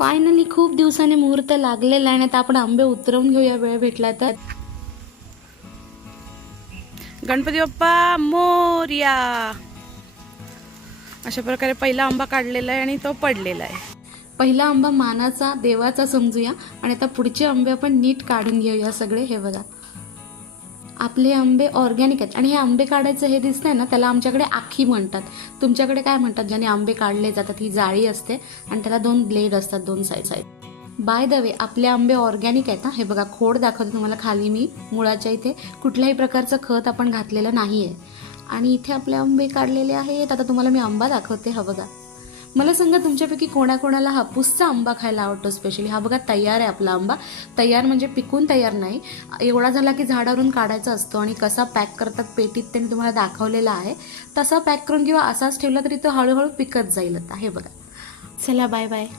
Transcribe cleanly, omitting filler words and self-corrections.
Finally खूप दिवसाने मुहूर्त लागलेला आहे आणि आता आपण आंबे उतरवून घेऊया वेळ भेटला तर. गणपती बाप्पा मोरया. अशा प्रकारे पहिला आंबा काढलेला आहे आणि तो पडलेला आहे. पहिला आंबा मानाचा देवाचा समजूया आणि आता पुढचे आंबे आपण नीट काढून घेऊया सगळे. हे बघा आपले आंबे ऑर्गॅनिक आहेत आणि हे आंबे काढायचं हे दिसतंय ना त्याला आमच्याकडे आखी म्हणतात. तुमच्याकडे काय म्हणतात? ज्याने आंबे काढले जातात. ही जाळी असते आणि त्याला 2 ब्लेड असतात 2 साईड. बाय द वे आपले आंबे ऑर्गॅनिक आहेत ना. हे बघा खोड दाखवते तुम्हाला खाली मी. मुळाच्या इथे कुठल्याही प्रकारचं खत आपण घातलेलं नाही आहे आणि इथे आपले आंबे काढलेले आहेत. आता तुम्हाला मी आंबा दाखवते. हा बघा. मला सांगा तुमच्यापैकी कोणाकोणाला हापूसचा आंबा खायला आवडतो स्पेशली. हा बघा तयार आहे आपला आंबा. तयार म्हणजे पिकून तयार नाही, एवढा झाला की झाडावरून काढायचा असतो आणि कसा पॅक करतात पेटीत ते मी तुम्हाला दाखवलेला आहे. तसा पॅक करून किंवा असाच ठेवला तरी तो हळूहळू पिकत जाईल. आता हे बघा. चला बाय बाय.